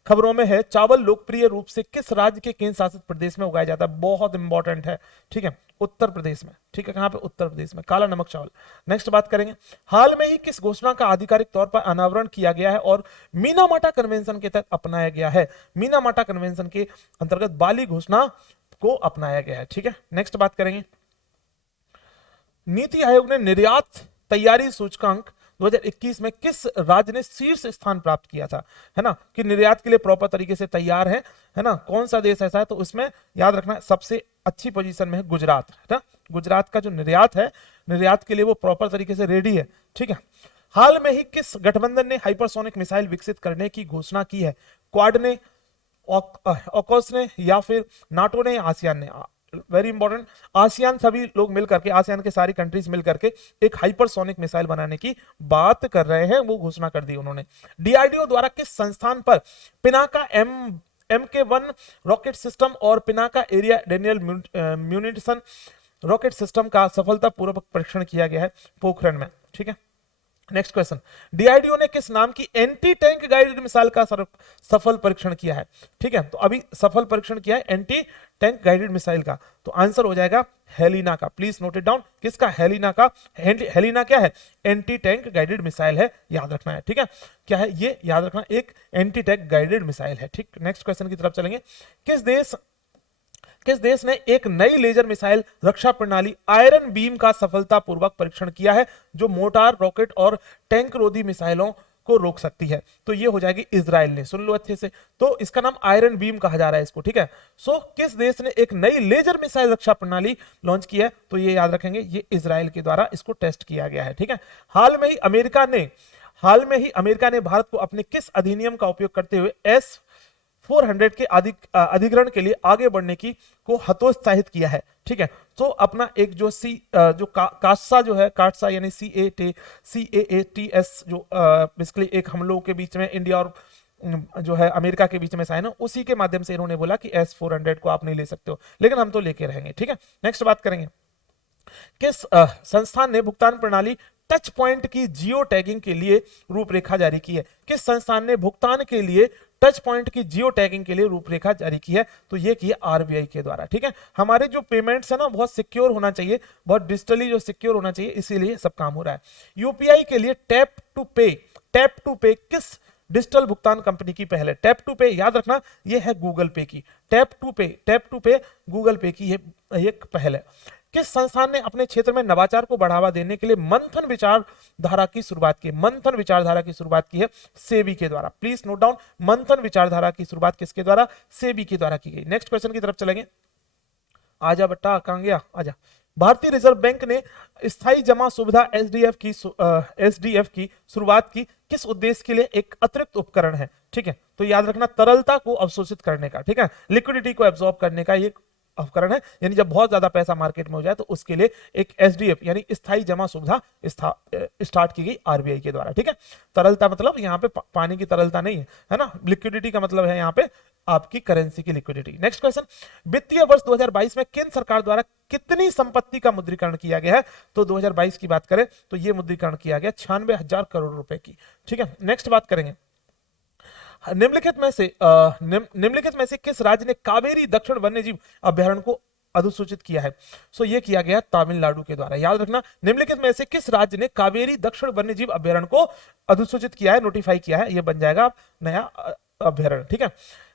खबरों में है, चावल लोकप्रिय रूप से किस राज्य के केंद्र शासित प्रदेश में उगाया जाता है, बहुत इंपॉर्टेंट है, ठीक है, उत्तर प्रदेश में, ठीक है, कहां पे, उत्तर प्रदेश में काला नमक चावल। नेक्स्ट बात करेंगे, हाल में ही किस घोषणा का आधिकारिक तौर पर अनावरण किया गया है और मीनामाटा कन्वेंशन के तहत अपनाया गया है, मीनामाटा कन्वेंशन के अंतर्गत बाली घोषणा को अपनाया गया है, ठीक है। नेक्स्ट बात करेंगे, नीति आयोग ने निर्यात तैयारी सूचकांक 2021 में किस राज्य ने शीर्ष स्थान प्राप्त किया था, है ना, कि निर्यात के लिए प्रॉपर तरीके से तैयार है ना, कौन सा देश ऐसा है, तो उसमें याद रखना सबसे अच्छी पोजीशन में है गुजरात, है ना, गुजरात का जो निर्यात है, निर्यात के लिए वो प्रॉपर तरीके से रेडी है, ठीक है। हाल में ही किस गठबंधन ने हाइपरसोनिक मिसाइल विकसित करने की घोषणा की है, क्वाड ने, ऑकस ने, या फिर नाटो ने, आसियान ने, वेरी इंपॉर्टेंट, आसियान सभी लोग मिलकर के, आसियान के सारी कंट्रीज मिलकर के एक हाइपरसोनिक मिसाइल बनाने की बात कर रहे हैं, वो घोषणा कर दी उन्होंने। डीआरडीओ द्वारा किस संस्थान पर पिनाका MK1 रॉकेट सिस्टम और Pinaka area Daniel munition rocket system का सफलतापूर्वक परीक्षण किया गया है, पोखरण में, ठीक है। नेक्स्ट क्वेश्चन, डीआरडीओ ने किस नाम की एंटी टैंक गाइडेड मिसाइल का सफल परीक्षण किया है, ठीक है, तो अभी सफल परीक्षण किया है एंटी टैंक गाइडेड मिसाइल का, तो आंसर हो जाएगा हेलिना का, प्लीज नोट इट डाउन, किसका, हेलिना का। हेलिना क्या है, एंटी टैंक गाइडेड मिसाइल है, याद रखना है, ठीक है, क्या है ये, याद रखना, एक एंटी टैंक गाइडेड मिसाइल है, ठीक। नेक्स्ट क्वेश्चन की तरफ चलेंगे, किस देश किस देश ने एक नई लेजर मिसाइल रक्षा प्रणाली आयरन बीम का सफलतापूर्वक परीक्षण किया है, जो मोर्टार, रॉकेट और टैंक रोधी मिसाइलों को रोक सकती है? तो ये हो जाएगी इजराइल ने। सुन लो अच्छे से, तो इसका नाम आयरन बीम कहा जा रहा है इसको, ठीक है। सो किस देश ने एक नई लेजर मिसाइल रक्षा प्रणाली लॉन्च की है? तो ये याद रखेंगे, ये इजराइल के द्वारा इसको टेस्ट किया गया है, ठीक है। हाल में ही अमेरिका ने भारत को अपने किस अधिनियम का उपयोग करते हुए S-400 के अधिग्रहण के लिए आगे बढ़ने की को हतोत्साहित किया है, ठीक है। तो अपना एक जो काटसा जो है, काटसा यानी CAATS जो बेसिकली एक हम लोगों के बीच में इंडिया और जो है अमेरिका के बीच में साइन है, उसी के माध्यम से इन्होंने बोला कि S-400 को आप नहीं ले सकते हो, लेकिन हम तो लेके रहेंगे, ठीक है। नेक्स्ट बात करेंगे, किस संस्थान ने भुगतान प्रणाली टच पॉइंट की जियो टैगिंग के लिए रूपरेखा जारी की है? किस संस्थान ने भुगतान के लिए टच पॉइंट की जियो टैगिंग के लिए रूपरेखा जारी की है? तो ये की है आरबीआई के द्वारा, ठीक है। हमारे जो पेमेंट्स है ना, बहुत सिक्योर होना चाहिए, बहुत डिजिटली जो सिक्योर होना चाहिए, इसीलिए सब काम हो रहा है। यूपीआई के लिए टैप टू पे किस डिजिटल भुगतान कंपनी की पहल है? टैप टू पे याद रखना, ये है गूगल पे की। टैप टू पे गूगल पे की ये एक पहल है। किस संस्थान ने अपने क्षेत्र में नवाचार को बढ़ावा देने के लिए मंथन विचारधारा की शुरुआत की? मंथन विचारधारा की शुरुआत की है सेबी के द्वारा। प्लीज नोट डाउन, मंथन विचारधारा की शुरुआत किसके द्वारा? सेबी के द्वारा की गई। नेक्स्ट क्वेश्चन की तरफ चलेंगे। आजा बट्टा, कहां गया? आजा। भारतीय रिजर्व बैंक ने स्थायी जमा सुविधा एसडीएफ की शुरुआत की किस उद्देश्य के लिए? एक अतिरिक्त उपकरण है, ठीक है। तो याद रखना, तरलता को अवशोषित करने का, ठीक है, लिक्विडिटी को एब्जॉर्ब करने का ये उपकरण है, यानी जब बहुत ज्यादा पैसा मार्केट में हो जाए तो उसके लिए एक एसडीएफ यानी स्थायी जमा सुविधा स्टार्ट की गई आरबीआई के द्वारा, ठीक है। तरलता मतलब यहाँ पे पानी की तरलता नहीं है ना, लिक्विडिटी का मतलब है यहाँ पे आपकी करेंसी की लिक्विडिटी। नेक्स्ट क्वेश्चन, वित्तीय वर्ष 2022 में केंद्र सरकार द्वारा कितनी संपत्ति का मुद्रीकरण किया गया है? तो 2022 की बात करें तो यह मुद्रीकरण किया गया 96,000 करोड़ रुपए की, ठीक है। नेक्स्ट बात करेंगे, निम्नलिखित में से किस राज्य ने कावेरी दक्षिण वन्यजीव अभ्यारण्य को अधिसूचित किया है? सो ये किया गया तमिलनाडु के द्वारा। याद रखना, निम्नलिखित में से किस राज्य ने कावेरी दक्षिण वन्यजीव अभ्यारण्य को अधिसूचित किया है, नोटिफाई किया है? ये बन जाएगा नया अभ्यारण्य, ठीक है।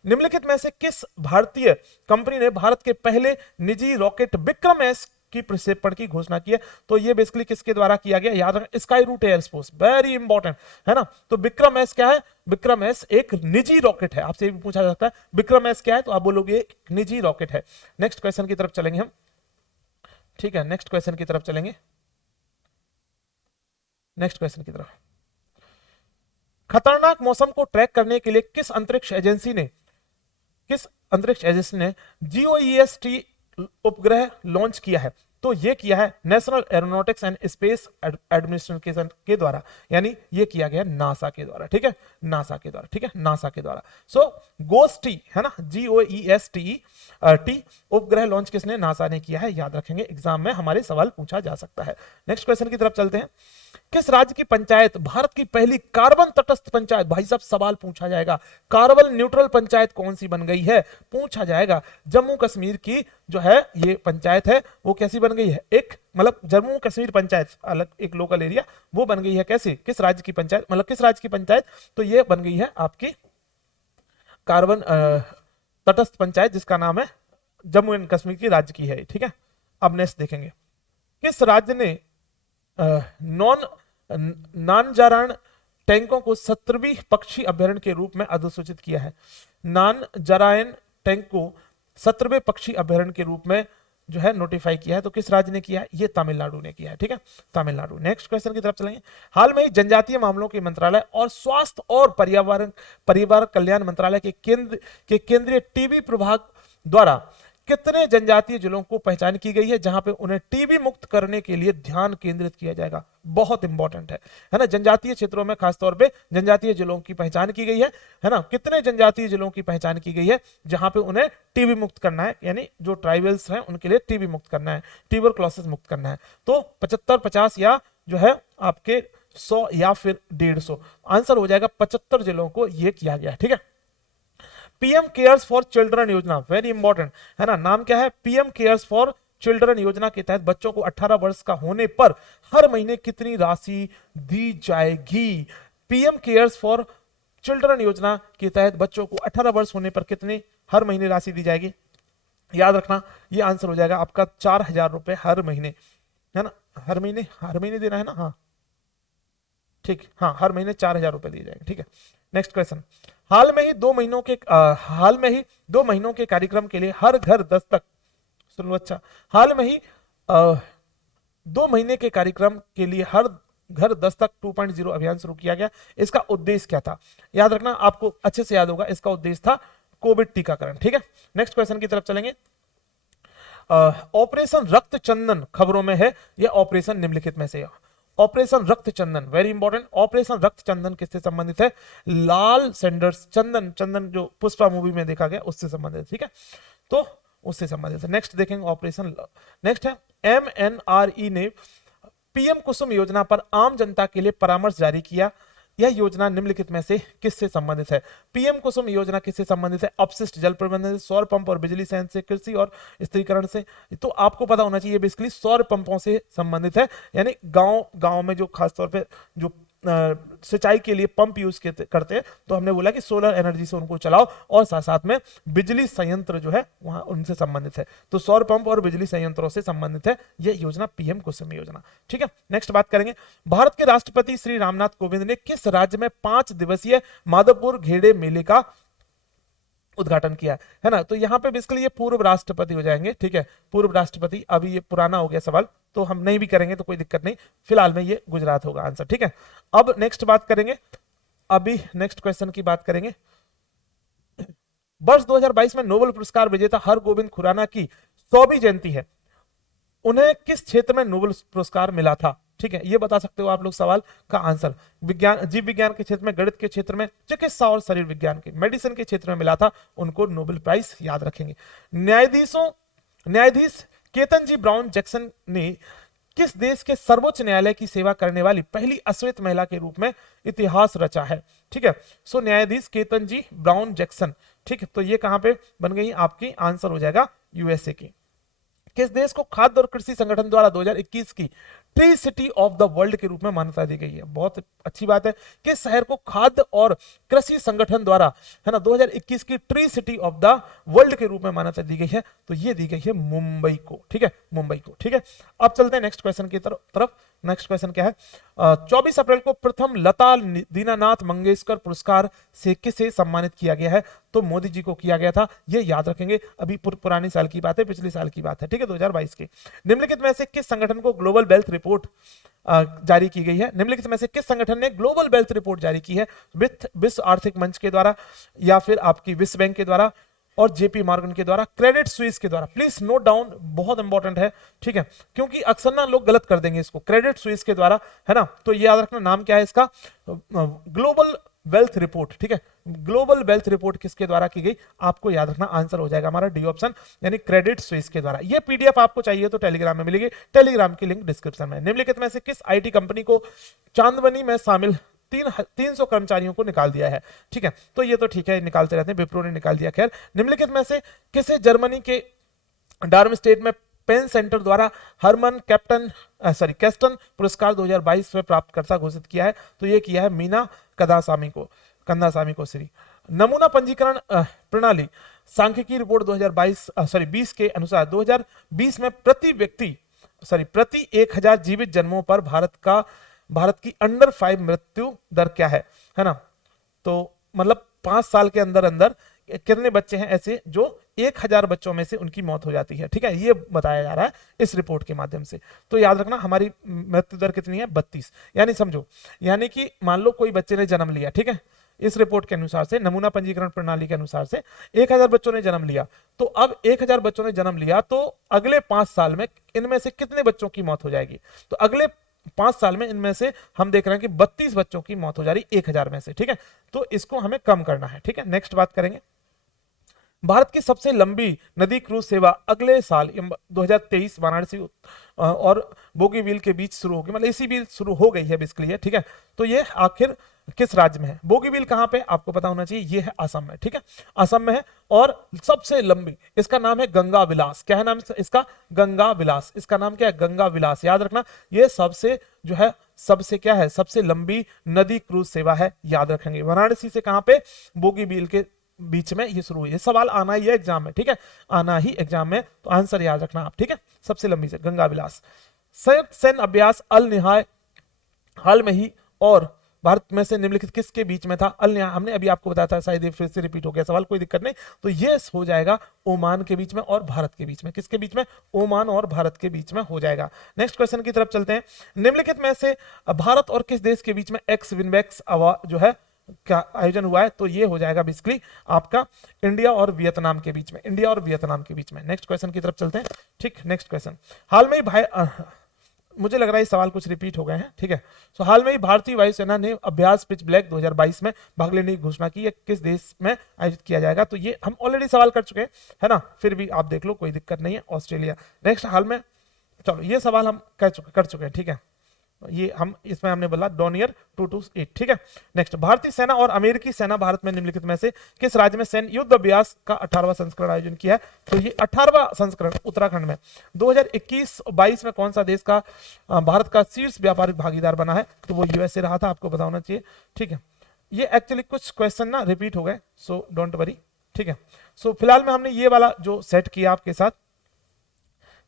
निम्नलिखित में से किस भारतीय कंपनी ने भारत के पहले निजी रॉकेट विक्रम एस की प्रक्षेपण की घोषणा की है? तो ये बेसिकली किसके द्वारा किया गया? याद रखना, Skyroot air force, very important है ना। तो विक्रम एस क्या है? विक्रम एस एक निजी रॉकेट है। आपसे भी पूछा जाता है विक्रम एस क्या है, तो आप बोलोगे एक निजी रॉकेट है। नेक्स्ट क्वेश्चन की तरफ चलेंगे हम, ठीक है। नेक्स्ट क्वेश्चन की तरफ चलेंगे, नेक्स्ट क्वेश्चन की तरफ। खतरनाक मौसम को ट्रैक करने के लिए किस अंतरिक्ष एजेंसी ने GOES-T उपग्रह लॉन्च किया है? तो ये किया है national aeronautics and space administration के द्वारा, यानी ये किया गया नासा के द्वारा, ठीक है, नासा के द्वारा, ठीक है, नासा के द्वारा। सो GOES-T है ना, GOES-T उपग्रह लॉन्च किसने? नासा ने किया है। याद रखेंगे, एग्जाम में हमारे सवाल पूछा जा सकता है। नेक्स्ट क्वेश्चन की तरफ चलते हैं। किस राज्य की पंचायत भारत की पहली कार्बन तटस्थ पंचायत? भाई साहब सवाल पूछा जाएगा, कार्बन न्यूट्रल पंचायत कौन सी बन गई है? पूछा जाएगा। जम्मू कश्मीर की जो है ये पंचायत है, वो कैसी बन गई है? एक मतलब जम्मू कश्मीर पंचायत, अलग एक लोकल एरिया, वो बन गई है कैसे? किस राज्य की पंचायत, मतलब किस राज्य की पंचायत? तो ये बन गई है आपकी कार्बन तटस्थ पंचायत, जिसका नाम है जम्मू एंड कश्मीर की राज्य की है, ठीक है। अब नेक्स्ट देखेंगे, किस राज्य ने नानजारायण टैंकों को 17वीं पक्षी अभ्यारण्य के रूप में अधिसूचित किया है? नानजारायण टैंक को 17वें पक्षी अभ्यारण्य के रूप में जो है नोटिफाई किया है, तो किस राज्य ने किया है? ये तमिलनाडु ने किया है, ठीक है, तमिलनाडु। नेक्स्ट क्वेश्चन की तरफ चलेंगे। हाल में ही जनजातीय मामलों के मंत्रालय और स्वास्थ्य और परिवार कल्याण मंत्रालय के केंद्रीय टीबी प्रभाग द्वारा कितने जनजातीय जिलों को पहचान की गई है जहां पे उन्हें टीबी मुक्त करने के लिए ध्यान केंद्रित किया जाएगा? बहुत इंपॉर्टेंट है ना। जनजातीय क्षेत्रों में खासतौर पे जनजातीय जिलों की पहचान की गई है ना। कितने जनजातीय जिलों की पहचान की गई है जहां पे उन्हें टीबी मुक्त करना है, यानी जो ट्राइबल्स हैं उनके लिए टीबी मुक्त करना है, ट्यूबरक्लोसिस मुक्त करना है? तो 75, 50 या जो है आपके 100 या फिर 150। आंसर हो जाएगा 75 जिलों को ये किया गया, ठीक है। पीएम केयर्स फॉर चिल्ड्रन योजना, वेरी इंपॉर्टेंट है ना। नाम क्या है? पीएम केयर्स फॉर चिल्ड्रन योजना के तहत बच्चों को 18 वर्ष का होने पर हर महीने कितनी राशि दी जाएगी? पीएम केयर्स फॉर चिल्ड्रन योजना के तहत बच्चों को 18 वर्ष होने पर कितनी हर महीने राशि दी जाएगी? याद रखना ये आंसर हो जाएगा आपका 4,000 रुपए हर महीने, है ना, हर महीने देना है ना, हाँ ठीक, हाँ हर महीने 4,000 रुपए दिए जाएंगे, ठीक है। नेक्स्ट क्वेश्चन, हाल में ही 2 महीनों के कार्यक्रम के लिए हर घर दस्तक, सुन लो अच्छा, हाल में ही 2 महीने के कार्यक्रम के लिए हर घर दस्तक 2.0 अभियान शुरू किया गया। इसका उद्देश्य क्या था? याद रखना, आपको अच्छे से याद होगा, इसका उद्देश्य था कोविड टीकाकरण, ठीक है। नेक्स्ट क्वेश्चन की तरफ चलेंगे। ऑपरेशन रक्त चंदन खबरों में है, यह ऑपरेशन निम्नलिखित में से है। ऑपरेशन रक्त चंदन वेरी इंपॉर्टेंट, ऑपरेशन रक्त चंदन किससे संबंधित है? लाल सेंडर्स, चंदन, चंदन जो पुष्पा मूवी में देखा गया उससे संबंधित, ठीक है, तो उससे संबंधित है। नेक्स्ट देखेंगे ऑपरेशन, नेक्स्ट है MNRE ने पीएम कुसुम योजना पर आम जनता के लिए परामर्श जारी किया। यह योजना निम्नलिखित में से किससे संबंधित है? पीएम कुसुम योजना किससे संबंधित है? अपशिष्ट जल प्रबंधन से, सौर पंप और बिजली संयंत्र से, कृषि और स्त्रीकरण से। तो आपको पता होना चाहिए बेसिकली सौर पंपों से संबंधित है, यानी गांव गांव में जो खासतौर पे जो सिंचाई के लिए पंप यूज करते हैं, तो हमने बोला कि सोलर एनर्जी से उनको चलाओ, और साथ साथ में बिजली संयंत्र जो है वहां उनसे संबंधित है, तो सौर पंप और बिजली संयंत्रों से संबंधित है यह योजना, पीएम कुसुम योजना, ठीक है। नेक्स्ट बात करेंगे, भारत के राष्ट्रपति श्री रामनाथ कोविंद ने किस राज्य में 5 दिवसीय माधवपुर घेड़े मेले का उद्घाटन किया है ना? तो यहां पे बेसिकली ये पूर्व राष्ट्रपति हो जाएंगे, ठीक है, पूर्व राष्ट्रपति। अभी ये पुराना हो गया सवाल, तो हम नहीं भी करेंगे तो कोई दिक्कत नहीं, फिलहाल में ये गुजरात होगा आंसर, ठीक है। अब नेक्स्ट बात करेंगे, अभी नेक्स्ट क्वेश्चन की बात करेंगे। वर्ष 2022 में नोबेल पुरस्कार विजेता हरगोविंद खुराना की 100वीं जयंती है, उन्हें किस क्षेत्र में नोबेल पुरस्कार मिला था? ठीक है, ये बता सकते हो आप लोग सवाल का आंसर। विज्ञान, जीव विज्ञान के क्षेत्र में, गणित के क्षेत्र में, चिकित्सा और शरीर विज्ञान के, मेडिसिन के क्षेत्र में मिला था, उनको नोबेल प्राइज याद रखेंगे। न्यायाधीश केतन जी ब्राउन जैक्सन ने किस देश के सर्वोच्च न्यायालय की सेवा करने वाली पहली अश्वेत महिला के रूप में इतिहास रचा है? ठीक है, सो न्यायाधीश केतन जी ब्राउन जैक्सन, ठीक है, तो ये कहां पे बन गई आपकी? आंसर हो जाएगा यूएसए की। किस देश को खाद्य और कृषि संगठन द्वारा 2021 की tree city of the world के रूप में मान्यता दी गई है? बहुत अच्छी बात है। किस शहर को खाद्य और कृषि संगठन द्वारा, है ना, 2021 की tree city of the world के रूप में मान्यता दी गई है? तो ये दी गई है मुंबई को, ठीक है, मुंबई को, ठीक है। अब चलते हैं नेक्स्ट क्वेश्चन की तरफ। नेक्स्ट क्वेश्चन क्या है? 24 अप्रैल को प्रथम लता दीनानाथ मंगेशकर पुरस्कार से किसे सम्मानित किया गया है? तो मोदी जी को किया गया था, ये याद रखेंगे। अभी पुरानी साल की बात है, पिछले साल की बात है, ठीक है, 2022 की। निम्नलिखित में से किस संगठन को ग्लोबल वेल्थ रिपोर्ट जारी की गई है? निम्नलिखित में से किस संगठन ने ग्लोबल वेल्थ रिपोर्ट जारी की है? विश्व आर्थिक मंच के द्वारा, या फिर आपकी विश्व बैंक के द्वारा, और जेपी मॉर्गन के द्वारा, क्रेडिट स्विस के द्वारा? प्लीज नोट डाउन, बहुत इंपॉर्टेंट है, ठीक है, क्योंकि अक्सर ना लोग गलत कर देंगे इसको। क्रेडिट स्विस के द्वारा, है ना, तो ये याद रखना, नाम क्या है इसका? ग्लोबल वेल्थ रिपोर्ट, ठीक है। ग्लोबल वेल्थ रिपोर्ट किसके द्वारा की गई? आपको याद रखना, आंसर हो जाएगा हमारा डी ऑप्शन, यानी क्रेडिट स्विस के द्वारा। ये पीडीएफ आपको चाहिए तो टेलीग्राम में मिलेगी, टेलीग्राम की लिंक डिस्क्रिप्शन में। निम्नलिखित में से किस आईटी कंपनी को चांदवनी में शामिल 300 कर्मचारियों को निकाल दिया है? ठीक है, तो ये तो ठीक है, निकालते रहते हैं, विप्रो ने निकाल दिया। खैर, निम्नलिखित में से किसे जर्मनी के डार्मस्टेड में पेन सेंटर द्वारा हरमन कैस्टन पुरस्कार 2022 में प्राप्तकर्ता घोषित किया है? तो ये किया है मीना कंदासामी को श्री। नमूना पंजीकरण प्रणाली सांख्यिकी रिपोर्ट 2020 के अनुसार 2020 में प्रति 1000 जीवित जन्मों पर भारत की अंडर 5 मृत्यु दर क्या है ना? तो मतलब 5 साल के अंदर अंदर कितने बच्चे हैं ऐसे जो 1000 बच्चों में से उनकी मौत हो जाती है? ठीक है, ये बताया जा रहा है इस रिपोर्ट के माध्यम से। तो याद रखना, हमारी मृत्यु दर कितनी है? 32। यानी समझो, यानी कि मान लो कोई बच्चे ने जन्म लिया, ठीक है, इस रिपोर्ट के अनुसार से, नमूना पंजीकरण प्रणाली के अनुसार से 1000 बच्चों ने जन्म लिया। तो अब 1000 बच्चों ने जन्म लिया, तो अगले 5 साल में इनमें से कितने बच्चों की मौत हो जाएगी? तो अगले 5 साल में इनमें से हम देख रहे हैं कि 32 बच्चों की मौत हो जा रही 1000 में से, ठीक है, तो इसको हमें कम करना है, ठीक है। नेक्स्ट बात करेंगे, भारत की सबसे लंबी नदी क्रूज सेवा अगले साल 2023 वाराणसी और बोगीबील के बीच शुरू होगी, मतलब इसी बीच शुरू हो गई है बेसिकली, ठीक है। तो ये आखिर किस राज्य में है? बोगीबील कहां पे? आपको पता होना चाहिए, ये है असम में, ठीक है, असम में है। और सबसे लंबी, इसका नाम है गंगा विलास। क्या है नाम इसका? गंगा विलास। इसका नाम क्या है? गंगा विलास। याद रखना, ये सबसे जो है, सबसे क्या है? सबसे लंबी नदी क्रूज सेवा है, याद रखेंगे। वाराणसी से कहां पे? बोगीबील के बीच में ये शुरू हुई है। सवाल आना ही है एग्जाम में, ठीक है, आना ही एग्जाम में, तो आंसर याद रखना आप, ठीक है। सबसे लंबी से गंगा विलास। संयुक्त सैन्य अभ्यास अल निहाय हाल में ही और भारत में से निम्नलिखित किसके बीच में था? अल निहाय हमने अभी आपको बताया था, शायद ये फिर से रिपीट हो गया सवाल, कोई दिक्कत नहीं। तो ये हो जाएगा ओमान के बीच में और भारत के बीच में। किसके बीच में? ओमान और भारत के बीच में हो जाएगा। नेक्स्ट क्वेश्चन की तरफ चलते हैं। निम्नलिखित में से भारत और किस देश के बीच में एक्स विनबैक्स जो है का आयोजन हुआ है? तो ये हो जाएगा बेसिकली आपका इंडिया और वियतनाम के बीच में, इंडिया और वियतनाम के बीच में। नेक्स्ट क्वेश्चन की तरफ चलते हैं, ठीक। नेक्स्ट क्वेश्चन, हाल में ही मुझे लग रहा है ये सवाल कुछ रिपीट हो गए हैं, ठीक है। सो हाल में ही भारतीय वायुसेना ने अभ्यास पिच ब्लैक 2022 में भाग लेने की घोषणा की है, किस देश में आयोजित किया जाएगा? तो ये हम ऑलरेडी सवाल कर चुके हैं, है ना, फिर भी आप देख लो, कोई दिक्कत नहीं है, ऑस्ट्रेलिया। नेक्स्ट, हाल में, चलो ये सवाल हम कर चुके हैं, ठीक है। ये हम इसमें हमने बोला डोनियर 228, ठीक है। नेक्स्ट, भारतीय सेना और अमेरिकी सेना भारत में निम्नलिखित में से किस राज्य में सैन्य युद्ध अभ्यास का 18वां संस्करण आयोजन किया है? तो ये 18वां संस्करण उत्तराखंड में। 2021-22 में कौन सा देश का भारत का शीर्ष व्यापारिक भागीदार बना है? तो वो यूएसए रहा था, आपको बताना चाहिए, ठीक है। ये एक्चुअली कुछ क्वेश्चन ना रिपीट हो गए, सो डोंट वरी, ठीक है। सो फिलहाल में हमने ये वाला जो सेट किया आपके साथ,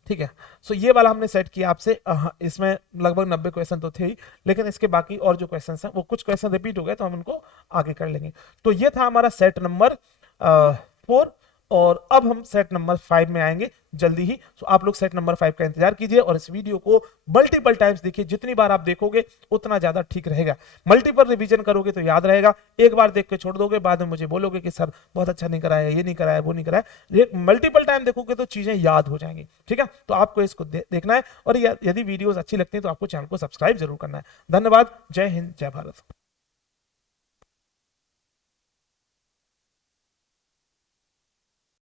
ठीक है। सो ये वाला हमने सेट किया आपसे, इसमें लगभग 90 क्वेश्चन तो थे ही, लेकिन इसके बाकी और जो क्वेश्चन हैं वो कुछ क्वेश्चन रिपीट हो गए, तो हम उनको आगे कर लेंगे। तो ये था हमारा सेट नंबर 4, और अब हम सेट नंबर 5 में आएंगे जल्दी ही। सो आप लोग सेट नंबर 5 का इंतजार कीजिए और इस वीडियो को मल्टीपल टाइम्स देखिए। जितनी बार आप देखोगे उतना ज्यादा ठीक रहेगा। मल्टीपल रिवीजन करोगे तो याद रहेगा, एक बार देख के छोड़ दोगे, बाद में मुझे बोलोगे कि सर बहुत अच्छा नहीं कराया, ये नहीं कराया, वो नहीं कराया। मल्टीपल टाइम देखोगे तो चीजें याद हो जाएंगी, ठीक है। तो आपको इसको देखना है, और यदि वीडियोस अच्छी लगती है तो आपको चैनल को सब्सक्राइब जरूर करना है। धन्यवाद, जय हिंद, जय भारत।